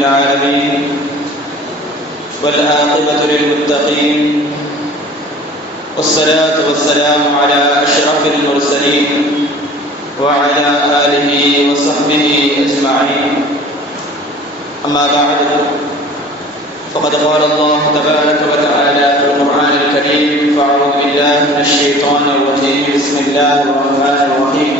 العالمين والعاقبة للمتقين والصلاة والسلام على أشرف المرسلين وعلى آله وصحبه أجمعين. أما بعد، فقد قال الله تبارك وتعالى في القرآن الكريم: فأعوذ بالله من الشيطان الرجيم. بسم الله الرحمن الرحيم.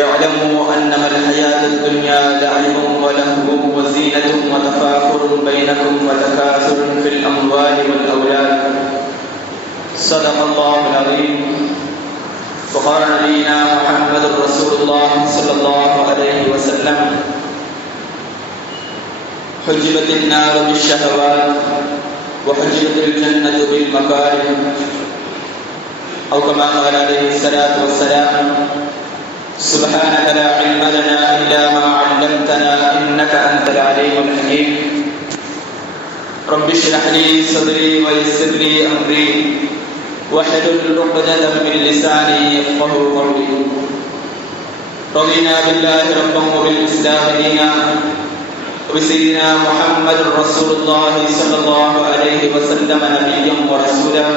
يعلموا أنما الحياة الدنيا لعب ولهو وزينة وتفاخر بينكم وتكاثر في الأموال والأولاد. صدق الله العظيم. وقال نبينا محمد رسول الله صلى الله عليه وسلم: حجبت النار بالشهوات وحجبت الجنة بالمكاره، أو كما قال عليه الصلاة والسلام: سبحانك لا علم لنا إلا ما علمتنا إنك أنت العليم الحكيم. رب اشرح لي صدري ويسر لي أمري واحلل عقدة من لساني يفقهوا قولي. رضينا بالله ربا وبالإسلام دينا وبسيدنا محمد رسول الله صلى الله عليه وسلم نبيا ورسولا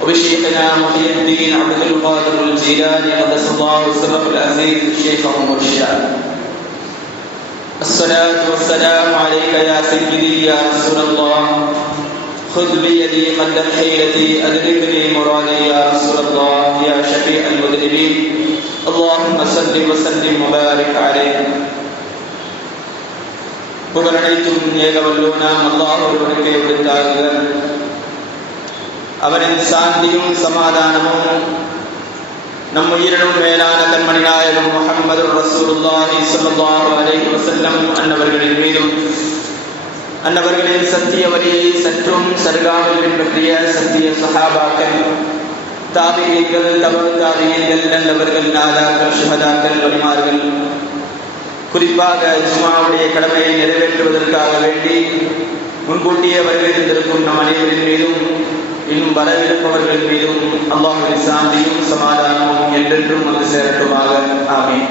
وبشيخنا محي الدين عبد القادر الجيلاني قدس الله سره العزيز شيخا مرشدا. الصلاة والسلام عليك يا سيدي يا رسول الله، خذ بيدي قد حيلتي أدركني مرادي يا رسول الله يا شفيع المذنبين. اللهم صل وسلم وبارك عليه. புகழனைத்தும் ஏகவல்லோனாம் அல்லாஹ் ஒருவனுக்கே உரித்தாகுக. அவரின் சாந்தியும் சமாதானமும் நம் உயிரினும் மேலான கண்மணி நாயகம் முஹம்மது ரசூலுல்லாஹி ஸல்லல்லாஹு அலைஹி வஸல்லம் அன்னவர்களின் மீதும், அன்னவர்களின் சத்திய வரியை சற்றும் சருகாமல் பின்பற்றிய சத்திய சஹாபாக்கள், தாபியீன்கள், தபு தாபியீன்கள், நல்லவர்கள், நாதாக்கள், ஷுஹதாக்கள், வலிமார்கள், குறிப்பாக ஜும்ஆவுடைய கடமையை நிறைவேற்றுவதற்காக வேண்டி முன்கூட்டியே வருகின்றிருக்கும் நம் அனைவரின் மீதும் இன்னும் வரவிருப்பவர்கள் மீதும் அல்லாஹ்வின் சாந்தியும் சமாதானமும் என்றென்றும் வந்து சேரட்டுமாக. ஆமீன்.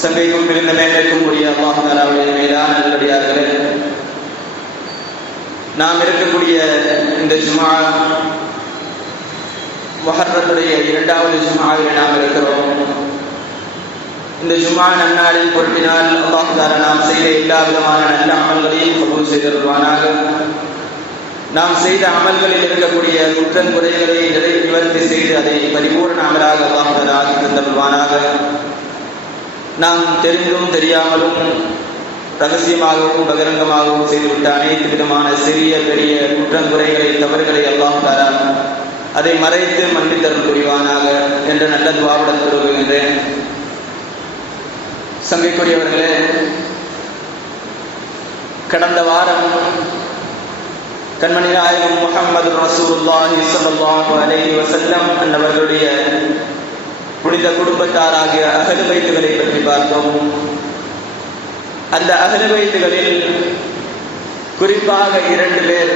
சங்கைக்கும் மிகுந்த மேன்மைக்கும் கூடிய அல்லாஹ் தஆலாவுடைய மேலான நல்லடியார்களே, நாம் இருக்கக்கூடிய இந்த ஜும்ஆ முஹர்ரத்துடைய 2வது ஜும்ஆவில் நாம் இருக்கிறோம். இந்த ஜும்ஆ நன்னாளில் பொருட்டினால் அல்லாஹ் தஆலா நாம் செய்த எல்லா விதமான நல்ல அமல்களையும் கபூல் செய்திருவானாக. நாம் செய்த அமல்களில் இருக்கக்கூடிய குற்றங்குறைகளை நிவர்த்தி செய்து அதை பரிபூர்ண அமலாக அல்லாஹ் தஆலா ஆக்கி தந்தருவானாக. நாம் தெரிந்தும் தெரியாமலும் ரகசியமாகவும் பகிரங்கமாகவும் செய்துவிட்ட அனைத்து விதமான சிறிய பெரிய குற்றங்குறைகளை தவறுகளை அல்லாஹ் தஆலா அதை மறைத்து மன்னித்தருள் புரிவானாக என்ற நல்ல துஆவுடன் கூறுகின்றேன். சங்கைக்குரியவர்களே, கடந்த வாரம் கண்மணி நாயகம் முஹம்மது ரசூலுல்லாஹி ஸல்லல்லாஹு அலைஹி வஸல்லம் அன்னவர்களுடைய புனித குடும்பத்தாராகிய அஹ்லு பைத்துகளை பற்றி பார்த்தோம். அந்த அஹ்லு பைத்துகளில் குறிப்பாக 2 பேர்,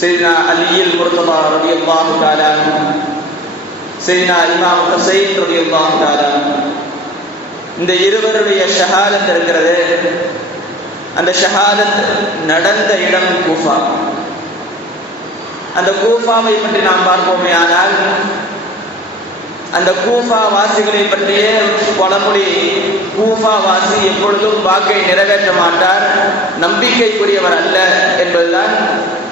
சையதுனா அலியுல் முர்ததா ரலியல்லாஹு தஆலா, சையதுனா இமாம் ஹுசைன் ரலியல்லாஹு தஆலா, இந்த இருவருடைய ஷஹாதத் இருக்கிறது. அந்த ஷஹாதத் நடந்த இடம் கூஃபா. அந்த கூஃபாவை பற்றி நாம் பார்ப்போமே ஆனால், அந்த கூஃபா வாசிகளை பற்றிய பழமொழி, கூஃபா வாசி எப்பொழுதும் வாக்கை நிறைவேற்ற மாட்டார், நம்பிக்கைக்குரியவர் அல்ல என்பதுதான்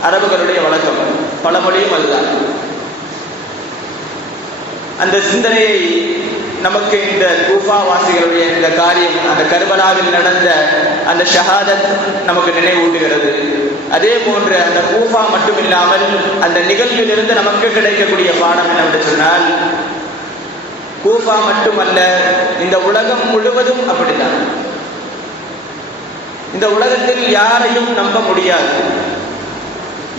அரபுகளுடைய வழக்கம். பழமொழியும் அதுதான். அந்த சிந்தனையை நமக்கு இந்த கூஃபா வாசிகளுடைய இந்த காரியம், அந்த கர்பலாவில் நடந்த அந்த ஷஹாதத் நமக்கு நினைவூட்டுகிறது. அதே போன்று அந்த கூஃபா மட்டும் இல்லாமல் அந்த நிகழ்விலிருந்து நமக்கு கிடைக்கக்கூடிய பாடம் என்னவென்று சொன்னால், கூஃபா மட்டுமல்ல, இந்த உலகம் முழுவதும் அப்படித்தான். இந்த உலகத்தில் யாரையும் நம்ப முடியாது.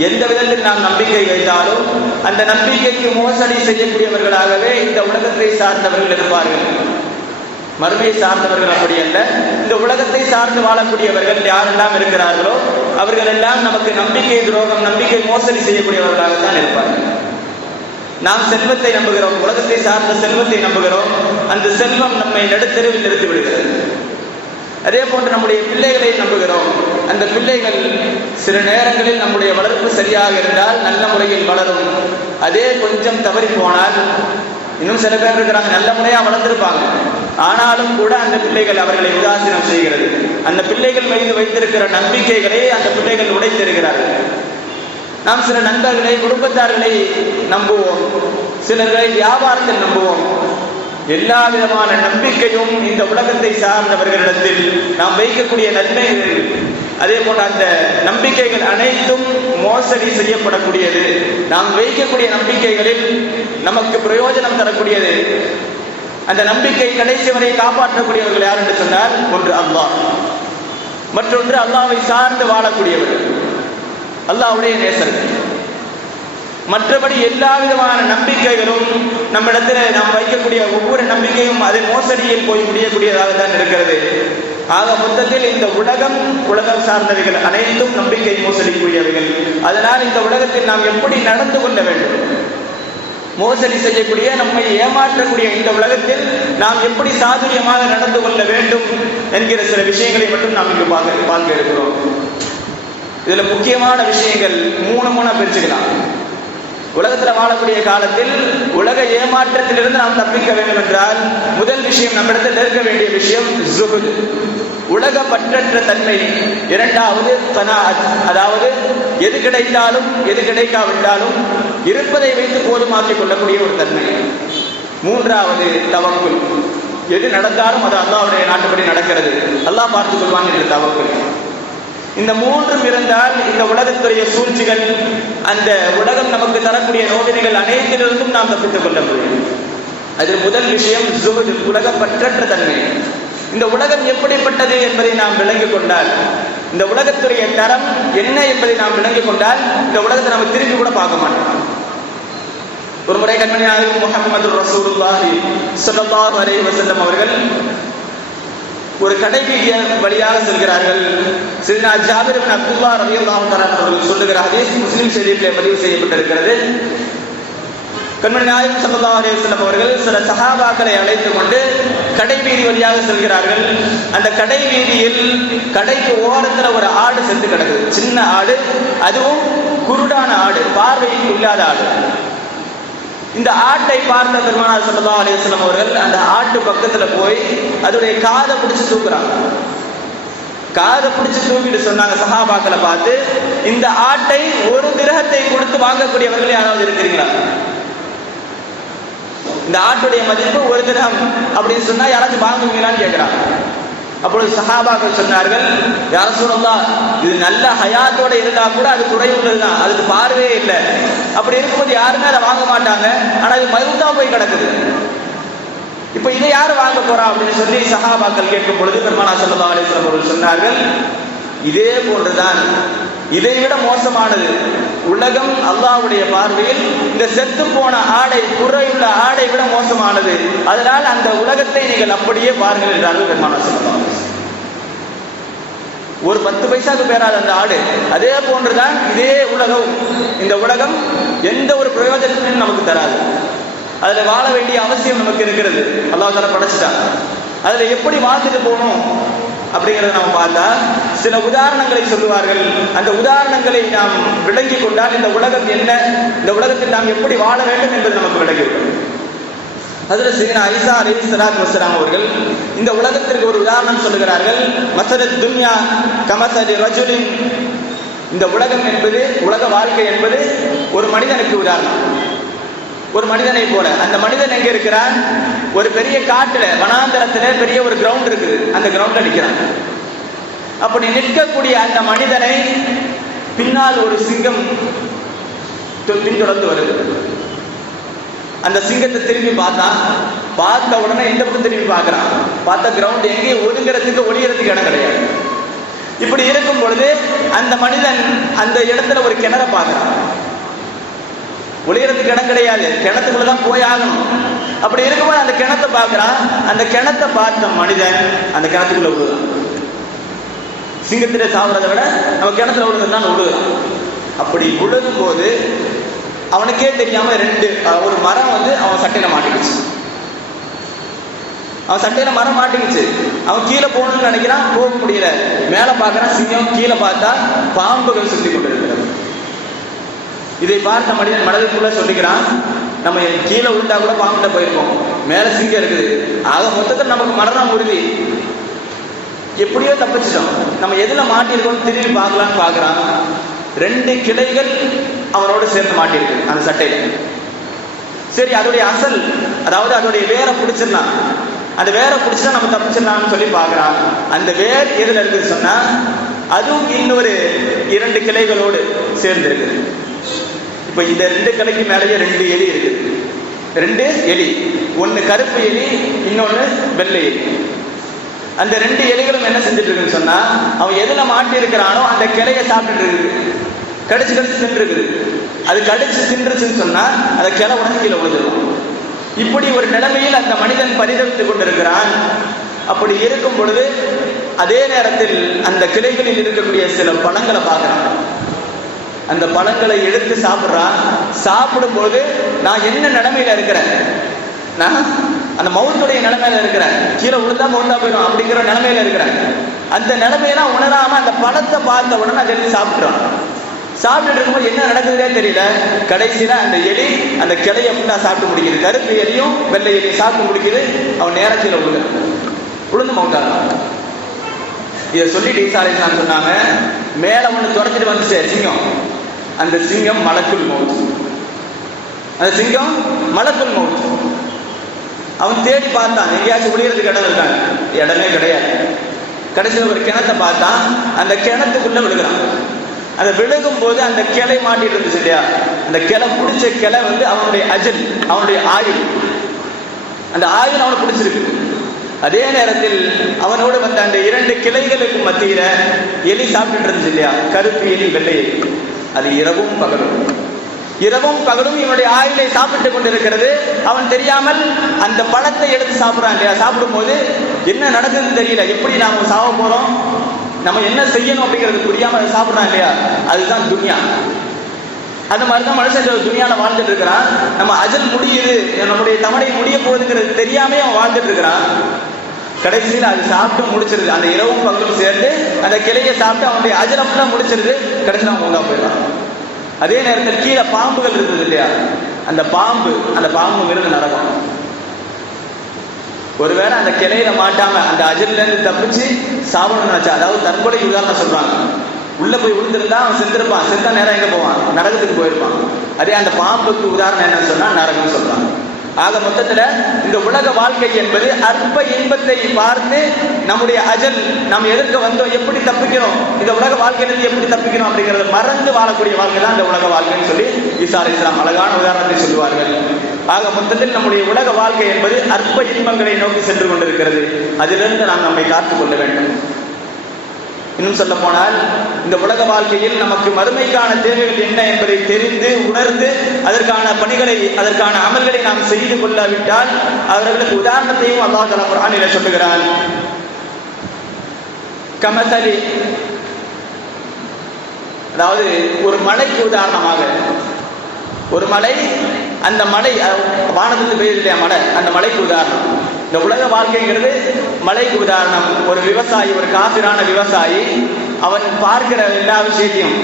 எந்த விதத்தில் நாம் நம்பிக்கை வைத்தாலும் அந்த நம்பிக்கைக்கு மோசடி செய்யக்கூடியவர்களாகவே இந்த உலகத்தை சார்ந்தவர்கள் இருப்பார்கள். மறுமையை சார்ந்தவர்கள் அப்படி அல்ல. இந்த உலகத்தை சார்ந்து வாழக்கூடியவர்கள் யாரெல்லாம் இருக்கிறார்களோ அவர்கள் எல்லாம் நமக்கு நம்பிக்கை துரோகம், நம்பிக்கை மோசடி செய்யக்கூடியவர்களாகத்தான் இருப்பார்கள். நாம் செல்வத்தை நம்புகிறோம், உலகத்தை சார்ந்த செல்வத்தை நம்புகிறோம். அந்த செல்வம் நம்மை நடுத்தெருவில் நிறுத்தி விடுகிறது. அதே போன்று நம்முடைய பிள்ளைகளை நம்புகிறோம். அந்த பிள்ளைகள் சில நேரங்களில் நம்முடைய வளர்ப்பு சரியாக இருந்தால் நல்ல முறையில் வளரும். அதே கொஞ்சம் தவறி போனால், இன்னும் சில பேர் இருக்கிறாங்க நல்ல முறையா வளர்ந்திருப்பாங்க, ஆனாலும் கூட அந்த பிள்ளைகள் அவர்களை உதாசீனம் செய்கிறது. அந்த பிள்ளைகள் மீது வைத்திருக்கிற நம்பிக்கைகளை அந்த பிள்ளைகள் உடைத்தெறுகிறார்கள். நாம் சில நண்பர்களை, குடும்பத்தார்களை நம்புவோம், சிலர்களை வியாபாரத்தில் நம்புவோம். எல்லா விதமான நம்பிக்கையும் இந்த உலகத்தை சார்ந்தவர்களிடத்தில் நாம் வைக்கக்கூடிய நன்மைகள், அதே போல அந்த நம்பிக்கைகள் அனைத்தும் மோசடி செய்யப்படக்கூடியது. நாம் வைக்கக்கூடிய நம்பிக்கைகளில் நமக்கு பிரயோஜனம் தரக்கூடியது. அந்த நம்பிக்கை கடைசி வரை காப்பாற்றக்கூடியவர்கள் யார் என்று சொன்னால், ஒன்று அல்லாஹ், மற்றொன்று அல்லாஹ்வை சார்ந்து வாழக்கூடியவர்கள், அல்லாஹ்வுடைய நேசர்கள். மற்றபடி எல்லா விதமான நம்பிக்கைகளும் நம்மிடத்தில் நாம் வைக்கக்கூடிய ஒவ்வொரு நம்பிக்கையும் அது மோசடியில் போய் முடியக்கூடியதாக தான் இருக்கிறது. ஆக மொத்தத்தில் இந்த உலகம் சார்ந்தவைகள் அனைத்தும் நம்பிக்கை மோசடிக்குரியவைகள். அதனால் இந்த உலகத்தில் நாம் எப்படி நடந்து கொள்ள வேண்டும், மோசடி செய்யக்கூடிய, நம்மை ஏமாற்றக்கூடிய இந்த உலகத்தில் நாம் எப்படி சாதுரியமாக நடந்து கொள்ள வேண்டும் என்கிற சில விஷயங்களை மட்டும் நாம் இங்கு பார்க்க இருக்கிறோம். இதுல முக்கியமான விஷயங்கள் மூணா பிரிச்சுக்கலாம். உலகத்துல வாழக்கூடிய காலத்தில் உலக ஏமாற்றத்திலிருந்து நாம் தப்பிக்க வேண்டும் என்றால் முதல் விஷயம், நம்மிடத்தில் இருக்க வேண்டிய விஷயம் ஜுஹுத், உலக பற்றற்ற தன்மை. இரண்டாவது கனாஅத், அதாவது எது கிடைத்தாலும் எது கிடைக்காவிட்டாலும் இருப்பதை வைத்து போதுமாக்கிக் கொள்ளக்கூடிய ஒரு தன்மை. மூன்றாவது தவக்குல், எது நடந்தாலும் அது அல்லாஹ்வுடைய நாட்டுப்படி நடக்கிறது, அல்லாஹ் பார்த்துக் கொள்வான் என்ற தவக்குல். இந்த மூன்றும் இருந்தால் இந்த உலகத்துடைய சூழ்ச்சிகள், அந்த உலகம் நமக்கு தரக்கூடிய நோவினைகள் அனைத்திலிருந்தும் நாம் தப்பித்துக் கொள்ள முடியும். அதில் முதல் விஷயம் ஜுஹுத், உலக பற்றற்ற தன்மை. இந்த உலகம் எப்படிப்பட்டது என்பதை நாம் விளங்கிக் கொண்டால், இந்த உலகத்துடைய தரம் என்ன என்பதை நாம் விளங்கிக் கொண்டால், இந்த உலகத்தை நம்ம திரும்பி கூட பார்க்க மாட்டோம். ஒரு முறை கண்மணி நாயகம் முஹம்மது ரசூலுல்லாஹி ஸல்லல்லாஹு அலைஹி வஸல்லம் அவர்கள் ஒரு கடைவீதிய வழியாக செல்கிறார்கள். சையதுனா ஜாபிர் இப்னு அப்துல்லாஹ் ரலியல்லாஹு தஆலா அவர்கள் சொல்லுகிற ஹதீஸ் முஸ்லிம் ஷரீஃபிலே பதிவு செய்யப்பட்டிருக்கிறது. கண்மணி நாயகம் ஸல்லல்லாஹு அலைஹி வஸல்லம் அவர்கள் சில சஹாபாக்களை அழைத்துக் கொண்டு கடைவீதி வழியாக செல்கிறார்கள். அந்த கடைவீதியில் கடைக்கு ஓரத்துல ஒரு ஆடு செத்து கிடக்குது, சின்ன ஆடு, அதுவும் குருடான ஆடு, பார்வைக்கு இல்லாத ஆடு. இந்த ஆட்டை பார்த்த பெருமானார் ஸல்லல்லாஹு அலைஹி வஸல்லம் அவர்கள் அந்த ஆட்டு பக்கத்துல போய் அதோடைய காதை பிடிச்சு தூக்குறாங்க. காதை பிடிச்சு தூக்கிட்டு சொன்னாங்க சஹாபாக்களை பார்த்து, இந்த ஆட்டை ஒரு திரகத்தை கொடுத்து வாங்கக்கூடியவர்கள் யாராவது இருக்கிறீங்களா? இந்த ஆட்டுடைய மதிப்பு ஒரு திரகம் அப்படின்னு சொன்னா யாராச்சும் வாங்குவீங்களான்னு கேட்கிறாங்க. அப்பொழுது சஹாபாக்கள் சொன்னார்கள், யா ரசூலல்லாஹ், இது நல்ல ஹயாத்தோட இருந்தா கூட அது குறைவுள்ளதுதான், அதுக்கு பார்வையே இல்லை. அப்படி இருக்கும்போது யாருமே அதை வாங்க மாட்டாங்க. ஆனா இது மருந்தா போய் கிடக்குது, இப்ப இதை யாரு வாங்க போறா அப்படின்னு சொல்லி சஹாபாக்கள் கேட்கும் பொழுது பெருமானார் ஸல்லல்லாஹு அலைஹி வஸல்லம் அவர்கள் சொன்னார்கள், இதே போன்றுதான், இதைவிட மோசமானது உலகம் அல்லாஹ்வுடைய பார்வையில் இந்த செத்து போன ஆடை, குறையுள்ள ஆடை விட மோசமானது. அதனால் அந்த உலகத்தை நீங்கள் அப்படியே பாருங்கள் என்றார்கள் பெருமானார் ஸல்லல்லாஹு அலைஹி வஸல்லம். ஒரு 10 பைசாக்கு பேராத அந்த ஆடு, அதே போன்றுதான் இதே உலகம். இந்த உலகம் எந்த ஒரு பிரயோஜனத்தையும் நமக்கு தராது. அதுல வாழ வேண்டிய அவசியம் நமக்கு இருக்கிறது, அல்லாஹ் தஆலா படைச்சிட்டான். அதுல எப்படி வாழ்ந்துட்டு போகணும் அப்படிங்கிறத நம்ம பார்த்தா சில உதாரணங்களை சொல்லுவார்கள். அந்த உதாரணங்களை நாம் விளங்கி கொண்டால் இந்த உலகம் என்ன, இந்த உலகத்தில் நாம் எப்படி வாழ வேண்டும் என்பது நமக்கு விளங்கிவிடும். ஹஜ்ரத் சையதுனா ஈசா அலைஹிஸ்ஸலாத்து வஸ்ஸலாம் அவர்கள் இந்த உலகத்திற்கு ஒரு உதாரணம் சொல்லுகிறார்கள். மஸலத் துன்யா கமஸலி ரஜுலின், இந்த உலகம் என்பது, உலக வாழ்க்கை என்பது ஒரு மனிதனுக்கு உதாரணம். ஒரு மனிதனை போல. அந்த மனிதன் எங்க இருக்கிறான்? ஒரு பெரிய காட்டுல, வனாந்தரத்துல பெரிய ஒரு கிரவுண்ட் இருக்குது, அந்த கிரவுண்ட்ல நிற்கிறான். அப்படி நிற்கக்கூடிய அந்த மனிதனை பின்னால் ஒரு சிங்கம் பின்தொடர்ந்து வருது. அந்த சிங்கத்தை திரும்பி பார்த்தான். பார்த்த உடனே இந்த பக்கம் திரும்பி பார்க்கிறான். பார்த்த கிரவுண்ட் எங்கேயும் ஒதுங்கிறதுக்கு, ஒளியறதுக்கு இடம் கிடையாது. இப்படி இருக்கும் பொழுது அந்த மனிதன் அந்த இடத்துல ஒரு கிணற பார்க்கிறான். ஒளியறதுக்கு இடம் கிடையாது, கிணத்துக்குள்ளதான் போய் ஆகணும். அப்படி இருக்கும்போது அந்த கிணத்தை பார்க்கிறான். அந்த கிணத்தை பார்த்த மனிதன் அந்த கிணத்துக்குள்ள விழுகிறான். சிங்கத்திலே சாப்பிட்றதை விட நம்ம கிணத்துல விழுதுதான் விழுகிறான். அப்படி விழுகும் போது அவனுக்கே தெரியாம ஒரு மரம் வந்து அவன் சட்டையில மாட்டிக்கிச்சு. அவன் சட்டையில மரம் மாட்டிக்கிச்சு. அவன் கீழே போகணும்னு நினைக்கிறான், போக முடியல. மேல பார்க்கறான் சிங்கம், கீழே பார்த்தா பாம்புகள் சுத்தி கொண்டிருக்கிறது. இதை பார்த்த மனிதன் மனதிற்குள்ள சொல்லிக்கிறான், நம்ம கீழே விழுந்தா கூட பாம்புட்ட போயிருக்கோம், மேல சிங்கம் இருக்குது, ஆக மொத்தத்தில் நமக்கு மரணம் உறுதி, எப்படியோ தப்பிச்சிட்டோம், நம்ம எதுல மாட்டிருக்கோம் திரும்பி பார்க்கலான்னு பார்க்கறான். 2 கிளைகள் அவனோடு சேர்ந்து மாட்டிருக்கு அந்த சட்டையில. சரி, அதோடைய அசல், அதாவது அதோடைய வேரை பிடிச்சிடலாம், அந்த வேரை பிடிச்சா நம்ம தப்பிச்சிடலாம்னு சொல்லி பார்க்கறான். அந்த வேர் எதுல இருக்குன்னு சொன்னா அதுவும் இன்னொரு 2 கிளைகளோடு சேர்ந்து இருக்குது. இப்ப இந்த 2 கிளைக்கு மேலேயே 2 எலி இருக்குது. 2 எலி, ஒன்னு கருப்பு எலி, இன்னொன்னு வெள்ளை எலி. அந்த 2 எலிகளும் என்ன செஞ்சுட்டு இருக்குன்னு சொன்னா, அவன் எதுல மாட்டி இருக்கிறானோ அந்த கிளைய சாப்பிட்டுட்டு இருக்குது, கடிச்சு கடிச்சு தின்று இருக்குது. அது கடிச்சு தின்றுச்சுன்னு சொன்னா அந்த கிளை உடனே கீழே விழுந்துடும். இப்படி ஒரு நிலைமையில் அந்த மனிதன் பரிதவித்துக் கொண்டிருக்கிறான். அப்படி இருக்கும் பொழுது அதே நேரத்தில் அந்த கிளைகளில் இருக்கக்கூடிய சில பழங்களை பார்க்கிறான். அந்த பழங்களை எடுத்து சாப்பிட்றான். சாப்பிடும்போது நான் என்ன நிலைமையில இருக்கிறேன், நான் அந்த மவுத்துடைய நிலைமையில இருக்கிறேன், கீழே விழுந்தா மவுத்தா போயிடும் அப்படிங்கிற நிலைமையில இருக்கிறேன். அந்த நிலைமையெல்லாம் உணராம அந்த பழத்தை பார்த்த உடனே அதை எடுத்து சாப்பிட்றான். சாப்பிட்டு இருக்கும்போது என்ன நடக்குதுன்னே தெரியல. கடைசியில அந்த எலி அந்த கிளையை ஃபுல்லா சாப்பிட்டு முடிக்குது. கருப்பு எலியும் வெள்ளை எலியும் சாப்பிட்டு முடிக்குது. அவன் நேரா கீழே விழுந்து மவுத்தாகிறான். இதை சொல்லிட்டு ஈசா அலைஹிஸ்ஸலாம் சொன்னாங்க, மேல ஒண்ணு துரத்திட்டு வந்துச்சு சிங்கம், அந்த சிங்கம் மலக்குல் மௌத். அந்த சிங்கம் மலக்குல் மௌத். அவன் தேடி பார்த்தான், எங்கேயாச்சும் விழுகிறதுக்கு இடம் இருக்காங்க, இடமே கிடையாது. கடைசியில் ஒரு கிணத்தை பார்த்தான், அந்த கிணத்துக்குள்ள விழுகிறான். அந்த விழுகும் போது அந்த கிளை மாட்டிட்டு இருந்துச்சு இல்லையா, அந்த கிளை பிடிச்ச கிளை வந்து அவனுடைய அஜல், அவனுடைய ஆயுள், அந்த ஆயுள் அவனை பிடிச்சிருக்கு. அதே நேரத்தில் அவனோடு வந்த அந்த 2 கிளைகளுக்கு மத்தியில எலி சாப்பிட்டு இருந்துச்சு இல்லையா, கருப்பு எலி வெள்ளை எலி, அது இரவும் பகலும் இவனுடைய ஆயுளை சாப்பிட்டு கொண்டிருக்கிறது. அவன் தெரியாமல் அந்த பழத்தை எடுத்து சாப்பிட்றான் இல்லையா. சாப்பிடும் போது என்ன நடக்குதுன்னு தெரியல, எப்படி நாம சாவ போறோம், நம்ம என்ன செய்யணும் அப்படிங்கிறது புரியாம அதை சாப்பிட்றான் இல்லையா. அதுதான் துன்யா. அந்த மாதிரிதான் மனுஷன் துனியால வாழ்ந்துட்டு இருக்கிறான். நம்ம அஜல் முடியுது, நம்முடைய தவணை முடிய போகுதுங்கிறது தெரியாமே அவன் வாழ்ந்துட்டு இருக்கிறான். கடைசியில் அது சாப்பிட்டு முடிச்சிருது, அந்த இரவும் பகலும் சேர்ந்து அந்த கிளையை சாப்பிட்டு அவனுடைய அஜலம் ஃபுல்லா முடிச்சிருது. கடைசியில் அவன் ஒழுங்கா போயிடலாம். அதே நேரத்தில் கீழே பாம்புகள் இருக்குது இல்லையா, அந்த பாம்புங்கிறது நரகம். ஒருவேளை அந்த கிளையில மாட்டாம அந்த அஜல்ல இருந்து தப்பிச்சு சாப்பிடணும்னு நினைச்சா, அதாவது தற்கொலை உதாரணம் சொல்றாங்க, உள்ள போய் விழுந்திருந்தா அவன் செத்துருப்பான், செத்தா நேரம் எங்க போவான், நரகத்துக்கு போயிருப்பான். அதே அந்த பாம்புக்கு உதாரணம் என்னன்னு சொன்னா நரகம்னு சொல்றாங்க. ஆக மொத்தத்துல இந்த உலக வாழ்க்கை என்பது அற்ப இன்பத்தை பார்த்து நம்முடைய அஜல், நம்ம எதற்கு வந்தோம், எப்படி தப்பிக்கிறோம், இந்த உலக வாழ்க்கையிலிருந்து எப்படி தப்பிக்கிறோம் அப்படிங்கறத மறந்து வாழக்கூடிய வாழ்க்கை தான் இந்த உலக வாழ்க்கைன்னு சொல்லி ஈசா அலைஹிஸ்ஸலாம் அழகான உதாரணத்தை சொல்லுவார்கள். ஆக மொத்தத்தில் நம்முடைய உலக வாழ்க்கை என்பது அற்ப இன்பங்களை நோக்கி சென்று கொண்டிருக்கிறது. அதிலிருந்து நாம் நம்மை காத்துக் கொள்ள வேண்டும். இன்னும் சொல்ல போனால் இந்த உலக வாழ்க்கையில் நமக்கு மறுமைக்கான தேவைகள் என்ன என்பதை தெரிந்து உணர்ந்து அதற்கான பணிகளை, அதற்கான அமல்களை நாம் செய்து கொள்ளாவிட்டால் அவர்களுக்கு உதாரணத்தையும் அல்லாஹ் தஆலா குர்ஆனிலே சொல்லுகிறான். கமதலி, அதாவது ஒரு மலைக்கு உதாரணமாக, ஒரு மலை, அந்த மலை வானத்துக்கு பெய்யுது இல்லையா மழை, அந்த மலைக்கு உதாரணம். இந்த உலக வாழ்க்கைங்கிறது மலைக்கு உதாரணம். ஒரு விவசாயி, ஒரு காபிரான விவசாயி, அவன் பார்க்கிற எல்லா விஷயத்தையும்,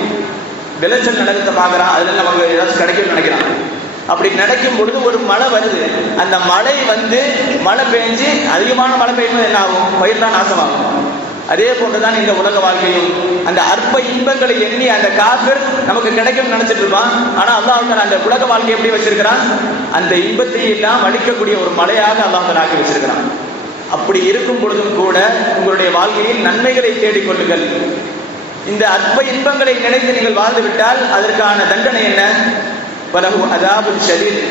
விளைச்சல் நடக்கிறத பார்க்கறான், அதுல நமக்கு ஏதாச்சும் கிடைக்கும்னு நினைக்கிறான். அப்படி நடக்கும் பொழுது ஒரு மழை வருது, அந்த மழை மழை பெஞ்சு அதிகமான மழை பெய்யும்போது என்ன ஆகும், பயிர் தான் நாசமாகும். அதே போன்றுதான் இந்த உலக வாழ்க்கையும். அந்த அற்ப இன்பங்களை எண்ணி அந்த காபிர் நமக்கு கிடைக்கும் நினைச்சிட்டு இருப்பான். ஆனா அல்லாஹ் அந்த உலக வாழ்க்கையை எப்படி வச்சிருக்கிறான், அந்த இன்பத்தை எல்லாம் அளிக்கக்கூடிய ஒரு மலையாக அல்லாஹ் ஆக்கி வச்சிருக்கிறான். அப்படி இருக்கும் பொழுதும் கூட உங்களுடைய வாழ்க்கையில் நன்மைகளை தேடிக்கொள்ளுங்கள். இந்த அற்ப இன்பங்களை நினைத்து நீங்கள் வாழ்ந்து விட்டால் அதற்கான தண்டனை என்ன, வலஹு அஸாபுன் ஷதீத்,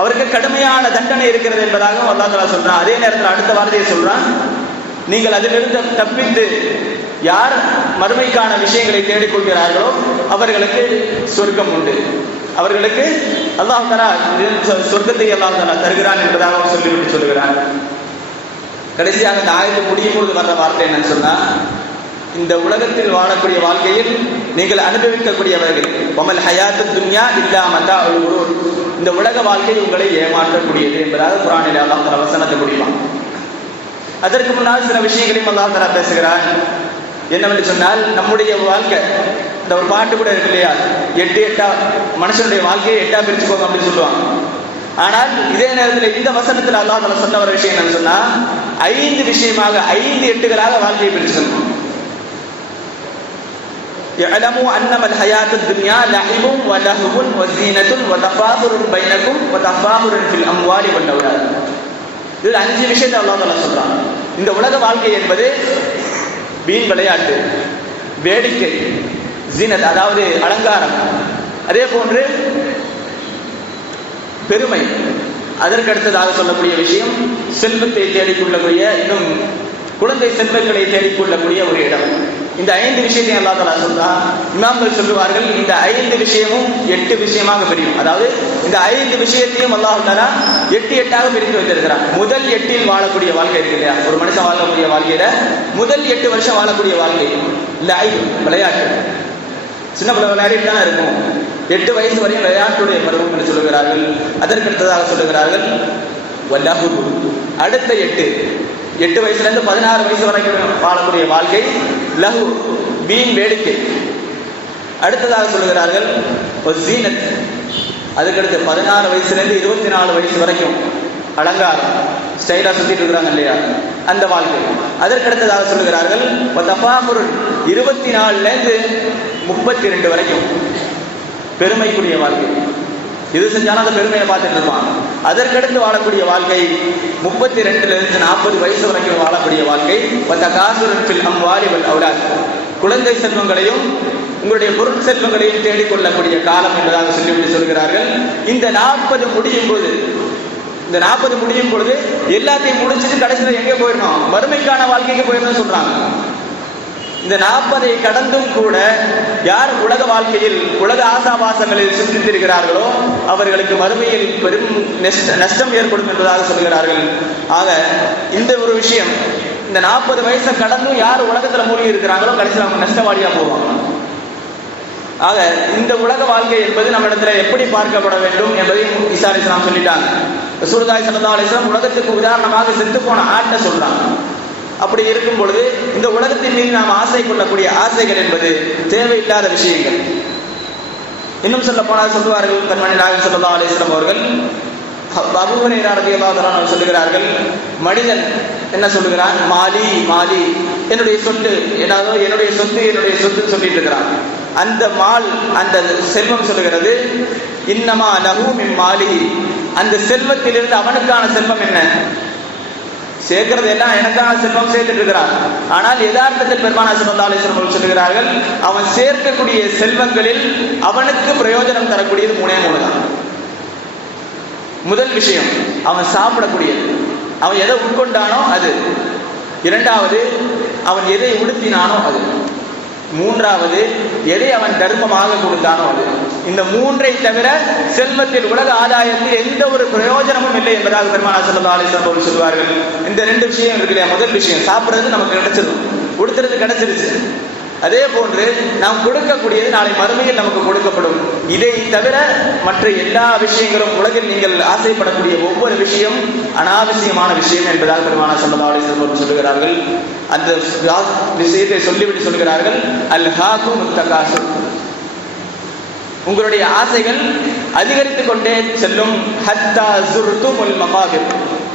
அவருக்கு கடுமையான தண்டனை இருக்கிறது என்பதாக அல்லாஹ் தஆலா சொல்றான். அதே நேரத்தில் அடுத்த வார்த்தையை சொல்றான், நீங்கள் அதிலிருந்து தப்பித்து யார் மறுமைக்கான விஷயங்களை தேடிக்கொள்கிறார்களோ அவர்களுக்கு சொர்க்கம் உண்டு, அவர்களுக்கு அல்லாஹ் தஆலா சொர்க்கத்தை அல்லாஹ் தஆலா தருகிறான் என்பதாக சொல்லிவிட்டு சொல்லுகிறான். கடைசியாக இந்த ஆயத்து முடியும் பொழுது வர்ற வார்த்தை என்னன்னு சொன்னா, இந்த உலகத்தில் வாழக்கூடிய வாழ்க்கையில் நீங்கள் அனுபவிக்கக்கூடியவர்கள். வமல் ஹயாத்து துன்யா இல்லா மதாஉல் குரூர். இந்த உலக வாழ்க்கை உங்களை ஏமாற்றக்கூடியது என்பதாக குர்ஆனில் அல்லாஹ் தஆலா வசனத்தை முடிப்பான். அதற்கு முன்னால் சில விஷயங்களையும் அல்லாஹ் தஆலா பேசுகிறான். என்னவென்று சொன்னால், நம்முடைய வாழ்க்கை இந்த ஒரு பாட்டு கூட இருக்கு இல்லையா, 8 மனுஷனுடைய வாழ்க்கையை 8 பிரிச்சுக்கோங்க அப்படின்னு சொல்லுவாங்க. ஆனால் இதே நேரத்தில் இந்த வசனத்தில் அல்லாஹ் தஆலா சொன்ன ஒரு விஷயம் என்னன்னு சொன்னா, 5 விஷயமாக 5 8களாக வாழ்க்கையை பிரிச்சுக்கணும். يعلموا انما الحياه الدنيا لعب ولهو وزينه وتفاخر بينكم وتفاخر في الاموال والاولاد. இது 5 விஷயத்தை அல்லாஹ் தஆலா சொல்றான். இந்த உலக வாழ்க்கை என்பது வீண் விளையாட்டு, வேடிக்கை, ஜீனத் அதாவது அலங்காரம், அதே போன்று பெருமை, அதற்கு அடுத்ததாக சொல்லக்கூடிய விஷயம் செல்வத்தை தேடிக்கொள்ளக்கூடிய, இன்னும் குழந்தை செல்வங்களை தேடிக்கொள்ளக்கூடிய ஒரு இடம். இந்த 5 விஷயத்தையும் அல்லாஹ் தஆலா சொல்றான். இமாம்கள் சொல்லுவார்கள், இந்த 5 விஷயமும் 8 விஷயமாக பிரியும். அதாவது இந்த 5 விஷயத்தையும் அல்லாஹ் தஆலா 8 பிரித்து வைத்திருக்கிறான். முதல் 8 வாழக்கூடிய வாழ்க்கை இருக்கு இல்லையா, ஒரு மனுஷன் வாழக்கூடிய வாழ்க்கையில முதல் 8 வருஷம் வாழக்கூடிய வாழ்க்கை லைவ் விளையாட்டு, சின்ன பிள்ளை விளையாடிட்டு தான் இருக்கும். 8 வயசு வரையும் விளையாட்டுடைய பருவம் என்று சொல்லுகிறார்கள். அதற்கு அடுத்ததாக சொல்லுகிறார்கள் வல்லஹு. அடுத்த 8 வயசுல இருந்து 16 வயசு வரைக்கும் வாழக்கூடிய வாழ்க்கை லஹு, வீண் வேடிக்கை. அடுத்ததாக சொல்லுகிறார்கள் ஜீனத். அதுக்கடுத்து 16 வயசுல இருந்து 24 வயசு வரைக்கும் அலங்காரம், ஸ்டைலா சுத்திட்டு இருக்கிறாங்க இல்லையா, அந்த வாழ்க்கை. அதற்கடுத்ததாக சொல்லுகிறார்கள் 24ல இருந்து 32 வரைக்கும் பெருமைக்குரிய வாழ்க்கை. இது செஞ்சாலும் அந்த பெருமையை பார்த்துட்டு இருப்பான். அதற்கடுத்து வாழக்கூடிய வாழ்க்கை 32ல இருந்து 40 வயசு வரைக்கும் வாழக்கூடிய வாழ்க்கை குழந்தை செல்வங்களையும் உங்களுடைய பொருள் செல்வங்களையும் தேடிக்கொள்ளக்கூடிய காலம் என்பதாக சொல்லிவிட்டு சொல்கிறார்கள். இந்த 40 முடியும் பொழுது எல்லாத்தையும் முடிச்சுட்டு கடைசியில் எங்கே போயிடணும், மறுமைக்கான வாழ்க்கைக்கு போயிடணும் சொல்றாங்க. இந்த 40 கடந்தும் கூட யார் உலக வாழ்க்கையில் உலக ஆசாபாசங்களில் சுற்றித்திருக்கிறார்களோ அவர்களுக்கு மறுமையில் பெரும் நஷ்டம் ஏற்படும் என்பதாக சொல்கிறார்கள். ஆக இந்த ஒரு விஷயம், இந்த 40 வயசை கடந்தும் யார் உலகத்துல மூழ்கி இருக்கிறாங்களோ கடைசியில் அவங்க நஷ்டவாடியா போவாங்க. ஆக இந்த உலக வாழ்க்கை என்பது நம்ம இடத்துல எப்படி பார்க்கப்பட வேண்டும் என்பதை ஈசா அலைஹிஸ்ஸலாம் சொல்லிட்டாங்க. ரசூலுல்லாஹி ஸல்லல்லாஹு அலைஹி வஸல்லம் உலகத்துக்கு உதாரணமாக செத்து போன ஆட்டை சொல்றாங்க. அப்படி இருக்கும் பொழுது இந்த உலகத்தின் மீது நாம் ஆசை கொள்ளக்கூடிய ஆசைகள் என்பது தேவையில்லாத விஷயங்கள். இன்னும் சொல்ல போனால் சொல்லுவார்கள் கண்மணி நாயகம் ஸல்லல்லாஹு அலைஹி வஸல்லம் அவர்கள், அபூ ஹுரைரா ரலியல்லாஹு தஆலா அவர்கள் சொல்லுகிறார்கள், மனிதன் என்ன சொல்லுகிறான், மாலி மாலி, என்னுடைய சொத்து, என்னுடைய சொத்து சொல்லிட்டு இருக்கிறான். அந்த மால், அந்த செல்வம் சொல்லுகிறது இன்னமா லஹு மின் மாலிஹி, அந்த செல்வத்திலிருந்து அவனுக்கான செல்வம் என்ன, சேர்க்கிறது எல்லாம் எனக்கான செல்வம் சேர்த்துட்டு இருக்கிறான். ஆனால் யதார்த்தத்தில் பெருமானார் ஸல்லல்லாஹு அலைஹி வஸல்லம் சொல்லுகிறார்கள், அவன் சேர்க்கக்கூடிய செல்வங்களில் அவனுக்கு பிரயோஜனம் தரக்கூடியது 3 தான். முதல் விஷயம் அவன் சாப்பிடக்கூடியது, அவன் எதை உட்கொண்டானோ அது. 2வது அவன் எதை உடுத்தினானோ அது. 3வது எதை அவன் தர்மமாக கொடுத்தானோ அது. இந்த 3ஐ தவிர செல்வத்தில் உலக ஆதாயத்தில் எந்த ஒரு பிரயோஜனமும் இல்லை என்பதாக பெருமானார் ஸல்லல்லாஹு அலைஹி வஸல்லம் சொல்வார்கள். இந்த 2 விஷயம் இருக்கு இல்லையா, முதல் விஷயம் சாப்பிட்றது நமக்கு கிடைச்சிடும், உடுத்துறது கிடைச்சிருச்சு. அதே போன்று நாம் கொடுக்கக்கூடியது நாளை மறுமையில் நமக்கு கொடுக்கப்படும். இதை தவிர மற்ற எல்லா விஷயங்களும், உலகில் நீங்கள் ஆசைப்படக்கூடிய ஒவ்வொரு விஷயம் அனாவசியமான விஷயம் என்பதாக பெருமானார் ஸல்லல்லாஹு அலைஹி வஸல்லம் சொல்லுகிறார்கள். அந்த விஷயத்தை சொல்லிவிட்டு சொல்கிறார்கள், அல்ஹாக்கும் தகாசுர், உங்களுடைய ஆசைகள் அதிகரித்துக் கொண்டே செல்லும். ஹத்தா ஸுர்துமுல் மகாபிர்,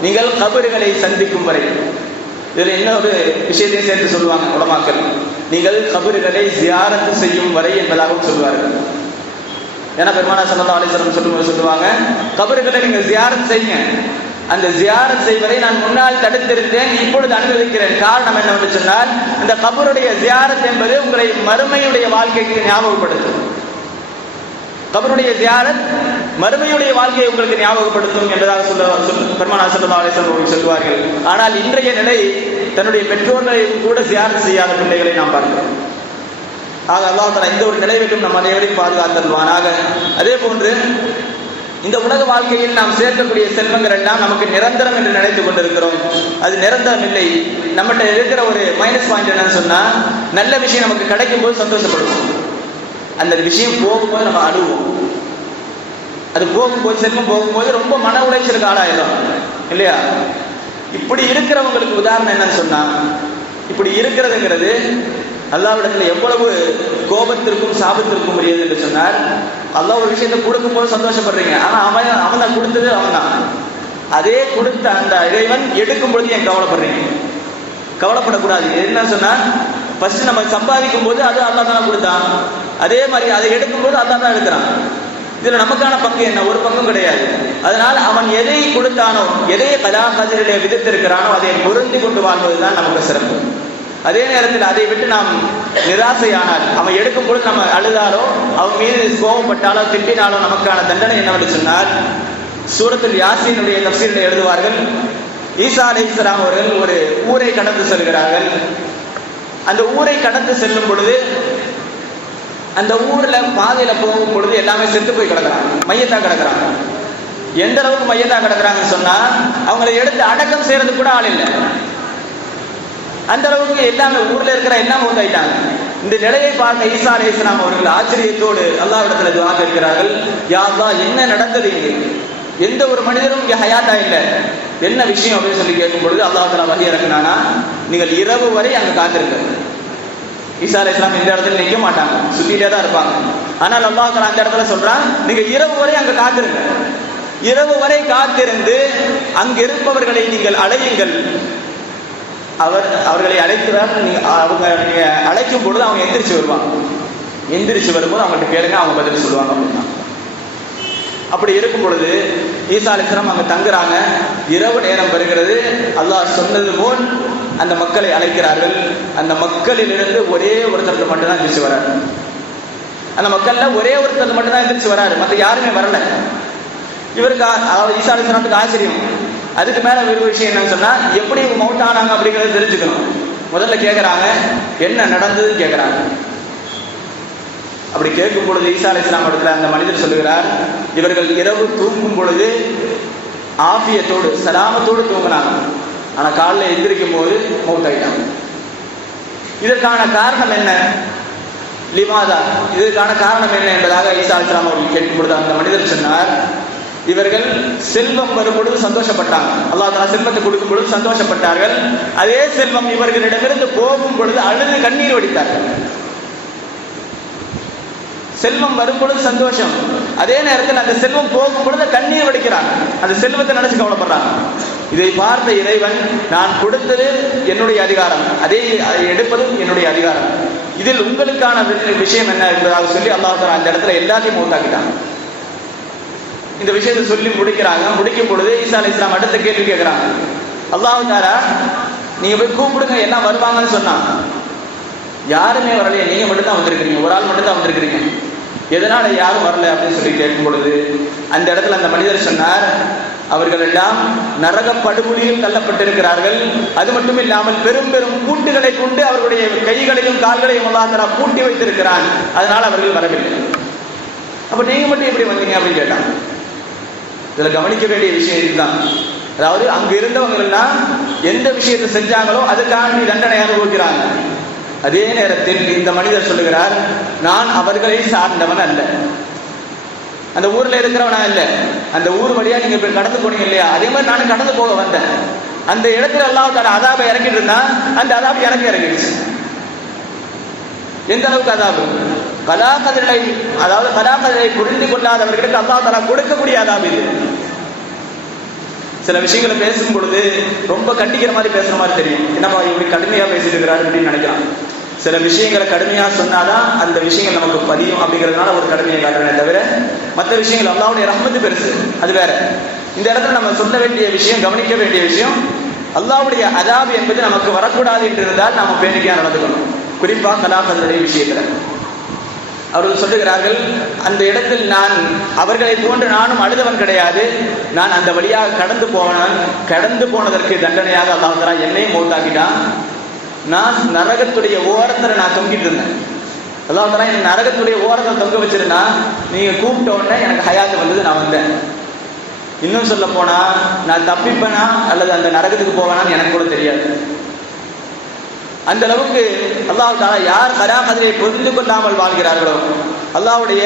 நீங்கள் கபறுகளை சந்திக்கும் வரை. இதுல இன்னொரு விஷயத்தை சேர்த்து சொல்லுவாங்க உலமாக்கள், நீங்கள் கபறுகளை ஜியாரத்து செய்யும் வரை என்பதாகவும் சொல்வார்கள். ஏன்னா பெருமானார் ஸல்லல்லாஹு அலைஹி வஸல்லம் சொல்லுவாங்க, கபறுகளை நீங்கள் ஜியாரத் செய்யுங்க, அந்த ஜியாரத் செய்வதை நான் முன்னால் தடுத்திருந்தேன், இப்பொழுது அனுபவிக்கிறேன். காரணம் என்னவென்று சொன்னால், அந்த கபருடைய ஜியாரத் என்பது உங்களை மறுமையுடைய வாழ்க்கைக்கு ஞாபகப்படுத்தும். கபருடைய ஜியாரத் மறுமையுடைய வாழ்க்கையை உங்களுக்கு ஞாபகப்படுத்தும் என்பதாக பெருமானார் ஸல்லல்லாஹு அலைஹி வஸல்லம் சொல்வார்கள். ஆனால் இன்றைய நிலை, தன்னுடைய பெற்றோர்களை கூட ஜியாரத் செய்யாத பிள்ளைகளை நாம் பார்க்கிறோம். ஆக அல்லாஹ் தஆலா இந்த ஒரு நிலையிலும் நம் அனைவரையும் பாதுகாத்தல்வானாக. அதே போன்று இந்த உலக வாழ்க்கையில் நாம் சேர்க்கக்கூடிய செல்வங்கள் எல்லாம் நமக்கு நிரந்தரம் என்று நினைத்துக் கொண்டிருக்கிறோம். அது நிரந்தரம் இல்லை. நம்மகிட்ட இருக்கிற ஒரு மைனஸ் பாயிண்ட் என்னன்னு சொன்னா, நல்ல விஷயம் நமக்கு கிடைக்கும் போது சந்தோஷப்படுவோம், அந்த விஷயம் போகும்போது நம்ம அழுவோம். அது போகும்போது, செல்வம் போகும்போது ரொம்ப மன உளைச்சலுக்கு ஆளாயிடும் இல்லையா? இப்படி இருக்கிறவங்களுக்கு உதாரணம் என்னன்னு சொன்னா, இப்படி இருக்கிறதுங்கிறது அல்லாஹ்விடத்துல எவ்வளவு கோபத்திற்கும் சாபத்திற்கும் உரியது என்று சொன்னார். அல்லாஹ் ஒரு விஷயத்தை கொடுக்கும் போது சந்தோஷப்படுறீங்க, ஆனா அவன் தான் கொடுத்தது, அவன் தான். அதே கொடுத்த அந்த இறைவன் எடுக்கும் பொழுது ஏன் கவலைப்படுறீங்க? கவலைப்படக்கூடாது. என்ன சொன்னா, ஃபர்ஸ்ட் நம்ம சம்பாதிக்கும் போது அது அல்லாஹ் தான் கொடுத்தான், அதே மாதிரி அதை எடுக்கும் போது அல்லாஹ் தான் எடுக்கிறான். இதுல நமக்கான பங்கு என்ன? ஒரு பங்கும் கிடையாது. அதனால் அவன் எதை கொடுத்தானோ, எதை கலாகதிரிலே விதித்திருக்கிறானோ அதை பொருந்தி கொண்டு வாழ்வதுதான் நமக்கு சிறப்பு. அதே நேரத்தில் அதை விட்டு நாம் நிராசையானால், அவன் எடுக்கும் பொழுது நம்ம அழுதாலோ, அவன் மீது கோபப்பட்டாலோ, திட்டினாலோ நமக்கான தண்டனை என்னவென்று சொன்னால், சூரத்துல் யாசீனுடைய தஃசீரில் எழுதுவார்கள், ஈசா அலைஹிஸ்ஸலாம் அவர்கள் ஒரு ஊரை கடந்து செல்கிறார்கள். அந்த ஊரை கடந்து செல்லும் பொழுது, அந்த ஊர்ல பாதையில போகும் பொழுது எல்லாமே செத்து போய் கிடக்குறாங்க, மையத்தா கிடக்குறாங்க. எந்த அளவுக்கு மையத்தா கிடக்குறாங்கன்னு சொன்னா, அவங்களை எடுத்து அடக்கம் செய்யறதுக்கு கூட ஆள் இல்லை. அந்த அளவுக்கு எல்லாமே ஊர்ல இருக்கிற எல்லாம் மூத்தாயிட்டாங்க. இந்த நிலையை பார்த்த ஈசா அலைஹிஸ்ஸலாம் அவர்கள் ஆச்சரியத்தோடு அல்லாஹ்விடத்துல துஆ கேட்கிறார்கள், யா அல்லாஹ், என்ன நடந்தது? எந்த ஒரு மனிதரும் இங்க ஹயாத்தா இல்லை, என்ன விஷயம் அப்படின்னு சொல்லி கேட்கும் பொழுது அல்லாஹ் தஆலா வஹி இறக்குனானா, நீங்கள் இரவு வரை அங்க காத்திருங்க. ஈசா அலைஹிஸ்ஸலாம் இந்த இடத்துல நிற்க மாட்டாங்க, சுத்திட்டே தான் இருப்பாங்க. ஆனால் அல்லாஹ் தஆலா அந்த இடத்துல சொல்றான், நீங்க இரவு வரை அங்க காத்திருங்க. இரவு வரை காத்திருந்து அங்க இருப்பவர்களை நீங்கள் அழையுங்கள். அவர்களை அழைக்கிறார். அவங்க அழைக்கும் பொழுது அவங்க எந்திரிச்சு வருவாங்க. எந்திரிச்சு வரும்போது அவங்கள்ட்ட கேளுங்க, அவங்க பதில் சொல்லுவாங்க அப்படின்னா. அப்படி இருக்கும் பொழுது ஈசா அலைஹிஸ்ஸலாம் அங்க தங்குறாங்க. இரவு நேரம் வருகிறது. அல்லாஹ் சொன்னது போல் அந்த மக்களை அழைக்கிறார்கள். அந்த மக்களிலிருந்து ஒரே ஒருத்தர் மட்டும்தான் எந்திரிச்சு வராரு. அந்த மக்கள்ல ஒரே ஒருத்தர் மட்டும்தான் எந்திரிச்சு வராரு, மற்ற யாருமே வரல. இவருக்கு ஈசா அலைஹிஸ்ஸலாத்துக்கு ஆச்சரியம். அதுக்கு மேல ஒரு விஷயம் என்னன்னு சொன்னா, எப்படி மவுத் ஆனாங்க அப்படிங்கறத தெரிஞ்சுக்கணும். முதல்ல கேட்கறாங்க, என்ன நடந்ததுன்னு கேட்கறாங்க. அப்படி கேட்கும் பொழுது ஈசா அலைஹிஸ்ஸலாம் இடத்துல அந்த மனிதர் சொல்லுகிறார், இவர்கள் இரவு தூங்கும் பொழுது ஆஃபியத்தோடு சலாமத்தோடு தூங்கினாங்க, ஆனா காலைல எந்திரிக்கும் போது மவுத் ஆயிட்டாங்க. இதற்கான காரணம் என்ன? லிமாதா, இதற்கான காரணம் என்ன என்பதாக ஈசா அலைஹிஸ்ஸலாம் அவர்கள் கேட்கும் பொழுது அந்த மனிதர் சொன்னார், இவர்கள் செல்வம் வரும் பொழுது சந்தோஷப்பட்டாங்க, அல்லாஹ் தஆலா செல்வத்தை கொடுக்கும் பொழுது சந்தோஷப்பட்டார்கள். அதே செல்வம் இவர்களிடமிருந்து போகும் பொழுது அழுது கண்ணீர் வடித்தார்கள். செல்வம் வரும் பொழுது சந்தோஷம், அதே நேரத்தில் அந்த செல்வம் போகும் பொழுது கண்ணீர் வடிக்கிறாங்க, அந்த செல்வத்தை நினைச்சு கவலைப்படுறாங்க. இதை பார்த்த இறைவன், நான் கொடுத்தது என்னுடைய அதிகாரம், அதை எடுப்பதும் என்னுடைய அதிகாரம், இதில் உங்களுக்கான விஷயம் என்ன என்பதாக சொல்லி அல்லாஹ் தஆலா அந்த இடத்துல எல்லாத்தையும் மௌத்தாக்கிட்டாங்க. இந்த விஷயத்தை சொல்லி முடிக்கிறாங்க. முடிக்கும் பொழுது ஈசா அலைஹிஸ்ஸலாம் அடுத்த கேள்வி கேட்கிறாங்க, அல்லாஹ் தஆலா நீங்க போய் கூப்பிடுங்க எல்லாம் வருவாங்கன்னு சொன்னாங்க, யாருமே வரலையே, நீங்க மட்டும் தான் வந்திருக்கிறீங்க, ஒரு ஆள் மட்டும் தான் வந்திருக்கிறீங்க, எதனால யாரும் வரல அப்படின்னு சொல்லி கேட்கும் பொழுது அந்த இடத்துல அந்த மனிதர் சொன்னார், அவர்கள் எல்லாம் நரக படுகொலியில் தள்ளப்பட்டிருக்கிறார்கள். அது மட்டும் இல்லாமல் பெரும் பெரும் கூட்டுகளை கொண்டு அவர்களுடைய கைகளையும் கால்களையும் அல்லாஹ் தஆலா பூட்டி வைத்திருக்கிறான், அதனால அவர்கள் வரவில்லை. அப்ப நீங்க மட்டும் எப்படி வந்தீங்க அப்படின்னு கேட்டாங்க. இதுல கவனிக்க வேண்டிய விஷயம் இதுதான். அதாவது அங்க இருந்தவங்க எல்லாம் எந்த விஷயத்தை செஞ்சாங்களோ அதுக்கான தண்டனை அனுபவிக்கிறாங்க. அதே நேரத்தில் இந்த மனிதர் சொல்லுகிறார், நான் அவர்களை சார்ந்தவன் அல்ல, அந்த ஊர்ல இருக்கிறவனா இல்ல, அந்த ஊர் வழியா நீங்க இப்ப கடந்து போனீங்க இல்லையா, அதே மாதிரி நானும் கடந்து போக வந்தேன். அந்த இடத்துல அல்லாஹ் தஆலா அதாபை இறக்கிட்டு இருந்தா அந்த அதாபு எனக்கு இறங்கிடுச்சு. எந்த அளவுக்கு அதாபு? கலாகதிரை, அதாவது கலாகதிரை புரிந்து கொள்ளாதவர்களுக்கு அல்லாஹ் தஆலா கொடுக்கக்கூடிய அதாபு இது. சில விஷயங்களை பேசும் பொழுது ரொம்ப கண்டிக்கிற மாதிரி பேசுற மாதிரி தெரியும், என்னப்பா இப்படி கடுமையா பேசிட்டு இருக்கிறாரு அப்படின்னு நினைக்கலாம். சில விஷயங்களை கடுமையா சொன்னாதான் அந்த விஷயங்கள் நமக்கு பதியும் அப்படிங்கிறதுனால ஒரு கடுமையை காட்டுறேனே தவிர, மற்ற விஷயங்கள் அல்லாஹ்வுடைய ரஹ்மத்து பெருசு, அது வேற. இந்த இடத்துல நம்ம சொல்ல வேண்டிய விஷயம், கவனிக்க வேண்டிய விஷயம், அல்லாஹ்வுடைய அதாபு என்பது நமக்கு வரக்கூடாது என்று இருந்தால் நாம பேணிக்கையா நடந்துக்கணும். குறிப்பா கலாகதிருடைய விஷயத்துல அவர்கள் சொல்லுகிறார்கள், அந்த இடத்தில் நான் அவர்களை போன்று நானும் அழுதவன் கிடையாது, நான் அந்த வழியாக கடந்து போனதற்கு தண்டனையாக அல்லாஹ் தஆலா என்னையும் மௌத்தாக்கிட்டான். நான் நரகத்துடைய ஓரத்தில் நான் தொங்கிட்டு இருந்தேன், அல்லாஹ் தஆலா என்ன நரகத்துடைய ஓரத்தில் தொங்க வச்சிருந்தா, நீங்க கூப்பிட்ட உடனே எனக்கு ஹயாத்து வந்தது, நான் வந்தேன். இன்னும் சொல்ல போனா நான் தப்பிப்பேனா அல்லது அந்த நரகத்துக்கு போவேனான்னு எனக்கு கூட தெரியாது. அந்த அளவுக்கு அல்லாஹ் தஆலா யார் கலா கதிரை புரிந்து கொள்ளாமல் வாழ்கிறார்களோ, அல்லாஹ்வுடைய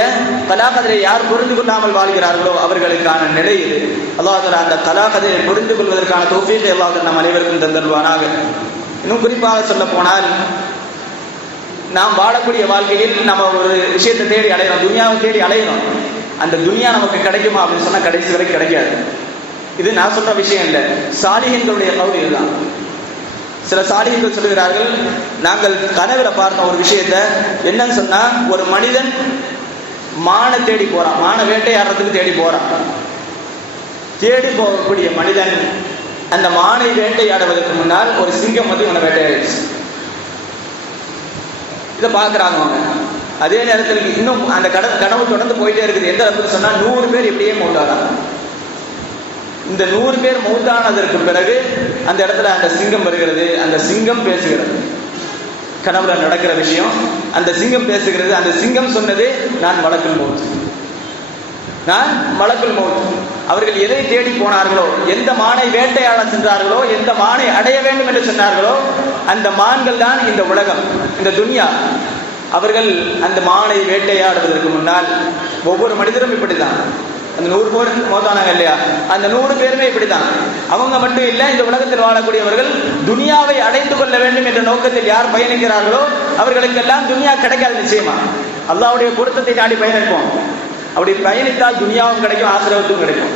கலா கதிரை யார் புரிந்து கொள்ளாமல் வாழ்கிறார்களோ அவர்களுக்கான நிலை இது. அல்லாஹ் தஆலா அந்த கலா கதிரை புரிந்து கொள்வதற்கான தௌஃபீகை அல்லாஹ் நம் அனைவருக்கும் தந்தருவானாக. இன்னும் குறிப்பாக சொல்ல போனால், நாம் வாழக்கூடிய வாழ்க்கையில் நம்ம ஒரு விஷயத்தை தேடி அலையணும், துனியாவை தேடி அலையணும். அந்த துனியா நமக்கு கிடைக்குமா அப்படின்னு சொன்னா கடைசி வரைக்கும் கிடைக்காது. இது நான் சொல்ற விஷயம் இல்லை, சாலிஹீன்களுடைய கவுல் இதுதான். சில சாலிஹீன்கள் சொல்லுகிறார்கள், நாங்கள் கனவுல பார்த்த ஒரு விஷயத்த என்னன்னு சொன்னா, ஒரு மனிதன் மானை தேடி போறான், மான வேட்டையாடுறதுக்கு தேடி போறான். தேடி போகக்கூடிய மனிதன் அந்த மானை வேட்டையாடுவதற்கு முன்னால் ஒரு சிங்கம் வந்து இவனை வேட்டையாடிச்சு. இதை பார்க்குறாங்க அவங்க. அதே நேரத்தில் இன்னும் அந்த கனவு தொடர்ந்து போயிட்டே இருக்குது. எந்த அளவுக்கு சொன்னா 100 பேர் இப்படியே மௌத்தானாங்க. இந்த 100 பேர் மௌத்தானதற்கு பிறகு அந்த இடத்துல அந்த சிங்கம் வருகிறது. அந்த சிங்கம் பேசுகிறது, கனவுல நடக்கிற விஷயம். அந்த சிங்கம் பேசுகிறது. அந்த சிங்கம் சொன்னது, நான் மலக்குல் மௌத், நான் மலக்குல் மௌத். அவர்கள் எதை தேடி போனார்களோ, எந்த மானை வேட்டையாட சென்றார்களோ, எந்த மானை அடைய வேண்டும் என்று சொன்னார்களோ, அந்த மான்கள் தான் இந்த உலகம், இந்த துனியா. அவர்கள் அந்த மானை வேட்டையாடுவதற்கு முன்னால் ஒவ்வொரு மனிதரும் இப்படித்தான். அந்த 100 பேர் மௌத்தானாங்க இல்லையா, அந்த 100 பேருமே இப்படித்தான். அவங்க மட்டும் இல்லை, இந்த உலகத்தில் வாழக்கூடியவர்கள் துனியாவை அடைந்து கொள்ள வேண்டும் என்ற நோக்கத்தில் யார் பயணிக்கிறார்களோ அவர்களுக்கெல்லாம் துனியா கிடைக்காது. நிச்சயமா அல்லாஹ்வுடைய பொருத்தத்தை நாடி பயணிப்போம். அப்படி பயணித்தால் துனியாவும் கிடைக்கும், ஆசிரவத்தும் கிடைக்கும்.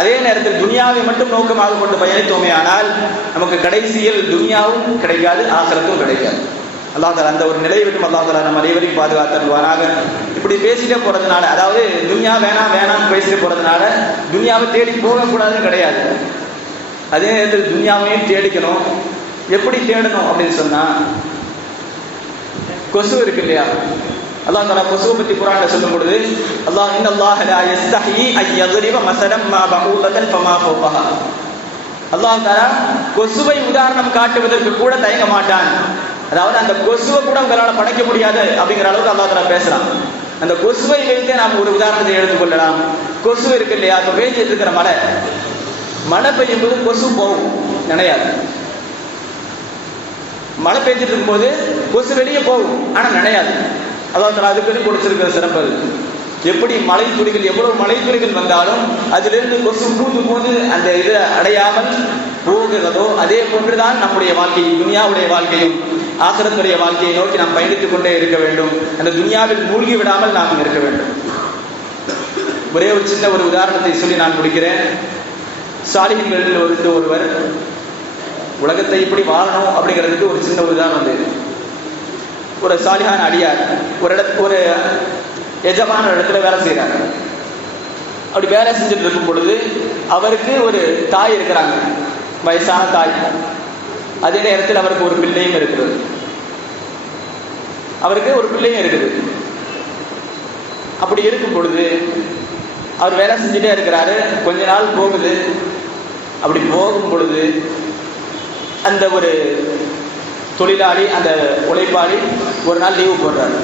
அதே நேரத்தில் துனியாவை மட்டும் நோக்கமாக கொண்டு பயணித்தோமே ஆனால் நமக்கு கடைசியில் துனியாவும் கிடைக்காது, ஆசிரத்தும் கிடைக்காது. அல்லாஹ் தஆலா அந்த ஒரு நிலையை விட்டு அல்லாஹ் தஆலா நம்ம அனைவரையும் பாதுகாத்தருவானாக. இப்படி பேசிட்டே போறதுனால, அதாவது துனியா வேணாம் வேணாம்னு பேசிட்டு போறதுனால துனியாவை தேடி போகக்கூடாதுன்னு கிடையாது. அதே நேரத்தில் துனியாவையும் தேடிக்கணும். எப்படி தேடணும் அப்படின்னு சொன்னா, கொசு இருக்கு இல்லையா, அல்லாஹ் தஆலா கொசுவை பற்றி குர்ஆன்ல சொல்லும் பொழுது, அல்லாஹ் இன்னல்லாஹ லா யஸ்தஹி அன் யضرب مثلا ما بعوضة فما فوقها. அல்லாஹ் தஆலா கொசுவை உதாரணம் காட்டுவதற்கு கூட தயங்க மாட்டான். அதாவது அந்த கொசுவை கூட உங்களால் படைக்க முடியாது அப்படிங்கிற அளவுக்கு அல்லாஹ் தஆலா பேசுறான். அந்த கொசுவை வைத்து நாம் ஒரு உதாரணத்தை எடுத்துக்கொள்ளலாம். கொசு இருக்கு இல்லையா, இப்போ பெய்ஞ்சிட்டு இருக்கிற மழை பெய்யும் போது கொசு போகும், நினையாது. மழை பெய்ஞ்சிட்டு இருக்கும்போது கொசு வெளியே போகும், ஆனா நினையாது. அல்லாஹ் தஆலா அதுக்கு கொடுத்திருக்கிற சிறப்பு அது. எப்படி மழை துளிகள், எவ்வளவு மழை துளிகள் வந்தாலும் அதிலிருந்து கொசு பூந்து அந்த இதை அடையாமல் போகிறதோ, அதே போன்றுதான் நம்முடைய வாழ்க்கை, துனியாவுடைய வாழ்க்கையும் ஆகிரத்துடைய வாழ்க்கையை நோக்கி நாம் பயணித்துக் கொண்டே இருக்க வேண்டும். அந்த துனியாவில் மூழ்கி விடாமல் நாம் இருக்க வேண்டும். ஒரே ஒரு சின்ன ஒரு உதாரணத்தை சொல்லி நான் முடிக்கிறேன். சாலிஹீன்களில் ஒருவர் உலகத்தை இப்படி வாழணும் அப்படிங்கிறதுக்கு ஒரு சின்ன உதாரணம் வந்து, ஒரு சாலிஹான அடியார் ஒரு எஜமான இடத்துல வேலை செய்கிறாங்க. அப்படி வேலை செஞ்சுட்டு இருக்கும் பொழுது அவருக்கு ஒரு தாய் இருக்கிறாங்க, வயசான தாய். அதே நேரத்தில் அவருக்கு ஒரு பிள்ளையும் இருக்குது. அப்படி இருக்கும் பொழுது அவர் வேலை செஞ்சுட்டே இருக்கிறாரு. கொஞ்ச நாள் போகுது. அப்படி போகும் பொழுது அந்த ஒரு தொழிலாளி, அந்த உழைப்பாளி ஒரு நாள் லீவு போடுறாரு.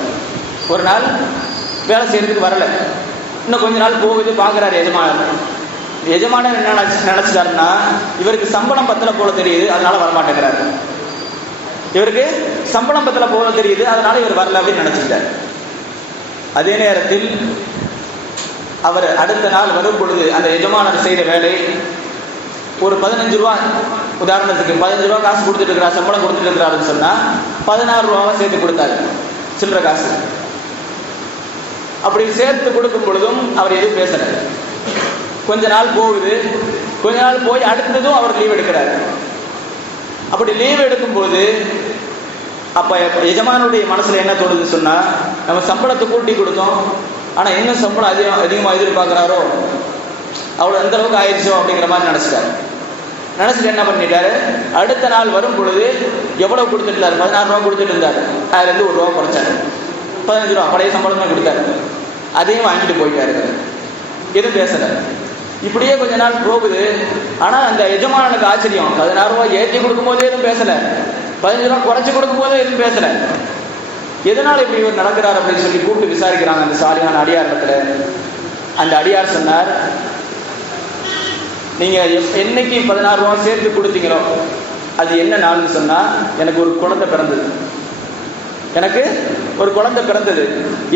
ஒரு நாள் வேலை செய்யறதுக்கு வரல. இன்னும் கொஞ்ச நாள் போகுது. பார்க்குறாரு எஜமானர் என்ன நினைச்சிட்டாருன்னா, இவருக்கு சம்பளம் பத்தல போல தெரியுது, அதனால வரமாட்டேங்கிறாரு. இவருக்கு சம்பளம் பத்தல போல தெரியுது, அதனால இவர் வரல அப்படின்னு நினைச்சிட்டார். அதே நேரத்தில் அவர் அடுத்த நாள் வரும் பொழுது அந்த எஜமானர் செய்த வேலை ஒரு 15 ரூபா, உதாரணத்துக்கு 15 ரூபா காசு கொடுத்துட்டு இருக்கிறார், சம்பளம் கொடுத்துட்டு இருக்கிறாருன்னு சொன்னா 16 ரூபாவை சேர்த்து கொடுத்தாரு, சில்லற காசு. அப்படி சேர்த்து கொடுக்கும் பொழுதும் அவர் எதுவும் பேசல. கொஞ்ச நாள் போகுது. கொஞ்ச நாள் போய் அடுத்ததும் அவர் லீவ் எடுக்கிறாரு. அப்படி லீவ் எடுக்கும்போது அப்ப எஜமானுடைய மனசுல என்ன தோணுது சொன்னா, நம்ம சம்பளத்தை கூட்டி கொடுத்தோம், ஆனா என்ன சம்பளம் அதிகமா எதிர்பார்க்கிறாரோ, அவ்வளவு அந்த அளவுக்கு ஆயிடுச்சோ அப்படிங்கிற மாதிரி நினைச்சிட்டு என்ன பண்ணிட்டாரு, அடுத்த நாள் வரும் பொழுது எவ்வளவு கொடுத்துட்டு இருந்தாரு, 16 ரூபா கொடுத்துட்டு இருந்தாரு, அதுல இருந்து 1 ரூபா குறைச்சாரு. 15 ரூபா பழைய சம்பளம் தான் கொடுத்தாரு. அதையும் வாங்கிட்டு போயிட்டாரு, எதுவும் பேசல. இப்படியே கொஞ்ச நாள் போகுது. ஆனா அந்த எஜமானனுக்கு ஆச்சரியம், 16 ரூபாய் ஏற்றி கொடுக்கும் போதே எதுவும் பேசல, 15 ரூபா குறைச்சி கொடுக்கும் போதே எதுவும் பேசல. எதனால இப்படி இவர் நடக்கிறார் அப்படின்னு சொல்லி கூப்பிட்டு விசாரிக்கிறாங்க அந்த சாலியான அடியார் இடத்துல. அந்த அடியார் சொன்னார், நீங்க என்னைக்கு 16 ரூபா சேர்த்து கொடுத்தீங்களோ அது என்ன நாள்னு சொன்னா, எனக்கு ஒரு குழந்தை பிறந்தது. எனக்கு ஒரு குழந்தை பிறந்தது.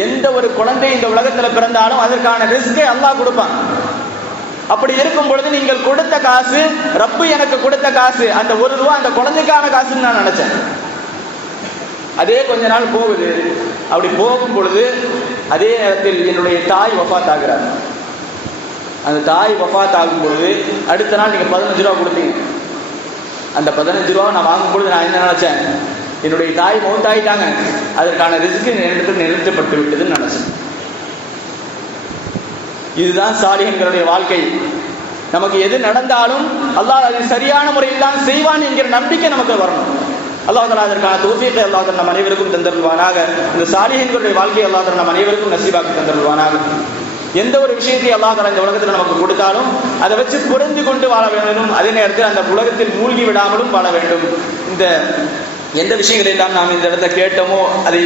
எந்த ஒரு குழந்தை இந்த உலகத்துல பிறந்தாலும் அதற்கான ரிஸ்கை அல்லாஹ் கொடுப்பான். அப்படி இருக்கும் பொழுது நீங்கள் கொடுத்த காசு, ரப்பு எனக்கு கொடுத்த காசு, அந்த ₹1 அந்த குழந்தைக்கான காசுன்னு நான் நினைச்சேன். அதே கொஞ்ச நாள் போகுது. அப்படி போகும் பொழுது அதே நேரத்தில் என்னுடைய தாய் வஃபாத் ஆகிறார். அந்த தாய் வஃபாத் ஆகும் பொழுது அடுத்த நாள் நீங்க ₹15 கொடுத்தீங்க. அந்த ₹15 நான் வாங்கும் பொழுது நான் என்ன நினைச்சேன், என்னுடைய தாய் மௌத்தாயிட்டாங்க, அதற்கான ரிஸ்க் என்னிடத்தில் நிறுத்தப்பட்டு விட்டதுன்னு நினைச்சேன். இதுதான் சாலிஹீன்களுடைய வாழ்க்கை. நமக்கு எது நடந்தாலும் அல்லாஹ் அதை சரியான முறையில் தான் செய்வான் என்கிற நம்பிக்கை நமக்கு வரணும். அல்லாஹ் தஆலா அதற்கான தௌஃபீக்கை அல்லாஹ் தஆலா நம் அனைவருக்கும் தந்தருள்வானாக. இந்த சாலிஹீன்களுடைய வாழ்க்கையை அல்லாஹ் தஆலா நம் அனைவருக்கும் நசீபாக்கி தந்தருள்வானாக. எந்த ஒரு விஷயத்தை அல்லாஹ் தஆலா இந்த உலகத்தில் நமக்கு கொடுத்தாலும் அதை வச்சு பொருந்தி கொண்டு வாழ வேண்டும். அதே நேரத்தில் அந்த உலகத்தில் மூழ்கி விடாமலும் வாழ வேண்டும். இந்த எந்த விஷயங்களை எல்லாம் நாம் இந்த இடத்துல கேட்டோமோ அதை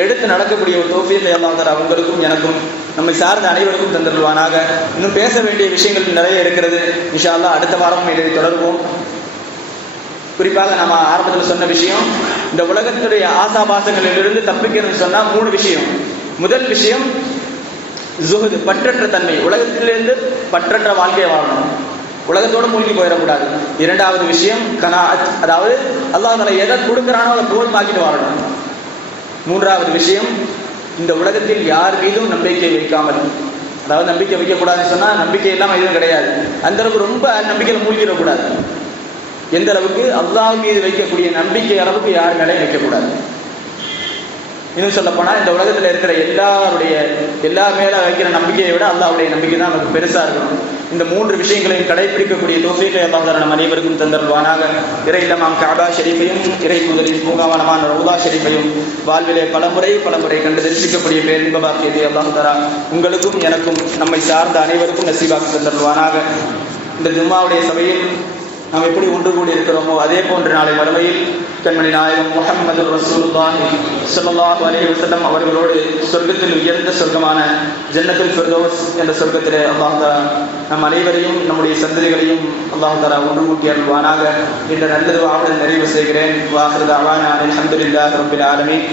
எடுத்து நடக்கக்கூடிய ஒரு தௌஃபீக்கை அல்லாஹ் தஆலா உங்களுக்கும் எனக்கும் நம்மை சார்ந்த அனைவருக்கும் தந்தருள்வானாக. இன்னும் பேச வேண்டிய விஷயங்கள் நிறைய இருக்கிறது. இன்ஷா அல்லாஹ் அடுத்த வாரம் இதை தொடருவோம். குறிப்பாக நம்ம ஆரம்பத்தில் சொன்ன விஷயம், இந்த உலகத்துடைய ஆசாபாசங்களிலிருந்து தப்பிக்கணும்னு சொன்னா 3 விஷயம். முதல் விஷயம் ஜுஹுத், பற்றற்ற தன்மை. உலகத்திலிருந்து பற்றற்ற வாழ்க்கையை வாழணும், உலகத்தோடு மூழ்கி போயிடக்கூடாது. இரண்டாவது விஷயம் கனாஅத், அதாவது அல்லாஹ் தஆலா எதை கொடுக்குறானோ அதை போல்மாக்கிட்டு வாழணும். மூன்றாவது விஷயம், இந்த உலகத்தில் யார் மீதும் நம்பிக்கை வைக்காமல், அதாவது நம்பிக்கை வைக்கக்கூடாதுன்னு சொன்னா நம்பிக்கை இல்லாமல் எதுவும் கிடையாது, அந்த அளவுக்கு ரொம்ப நம்பிக்கையில் மூழ்கிடக்கூடாது. எந்த அளவுக்கு அல்லாஹ் மீது வைக்கக்கூடிய நம்பிக்கை அளவுக்கு யார் மேலே வைக்கக்கூடாது. இன்னும் சொல்ல போனா இந்த உலகத்தில் இருக்கிற எல்லா மேல வைக்கிற நம்பிக்கையை விட அல்லாஹ்வுடைய நம்பிக்கை தான் நமக்கு பெருசா இருக்கணும். இந்த 3 விஷயங்களையும் கடைபிடிக்கக்கூடிய தௌஃபீக்கை அல்லாஹ் தஆலா நம் அனைவருக்கும் தந்தருள்வானாக. இறை இல்லமாம் கஅபா ஷரீஃபையும் இறை தூதரின் பூங்காவனமான ரவுதா ஷரீஃபையும் வாழ்விலே பலமுறை கண்டு தரிசிக்கக்கூடிய பேரின்ப பாக்கியத்தை அல்லாஹ் தஆலா உங்களுக்கும் எனக்கும் நம்மை சார்ந்த அனைவருக்கும் நசீபாக்கி தந்தருள்வானாக. இந்த ஜும்மாவுடைய சபையில் நாம் எப்படி ஒன்று கூடி இருக்கிறோமோ அதே போன்று நாளை மறுமையில் கண்மணி நாயகம் முஹம்மது ரசூலுல்லாஹி ஸல்லல்லாஹு அலைஹி வஸல்லம் அவர்களோடு சொர்க்கத்தில் உயர்ந்த சொர்க்கமான ஜன்னத்துல் ஃபிர்தௌஸ் என்ற சொர்க்கத்திலே அல்லாஹ் தஆலா நம் அனைவரையும் நம்முடைய சந்ததிகளையும் அல்லாஹ் தஆலா ஒன்று கூட்டி அருள்வானாக என்ற நல்ல துஆவுடன் நிறைவு செய்கிறேன். வாஹிரு தஅவானா அல்ஹம்துலில்லாஹி ரப்பில் ஆலமீன்.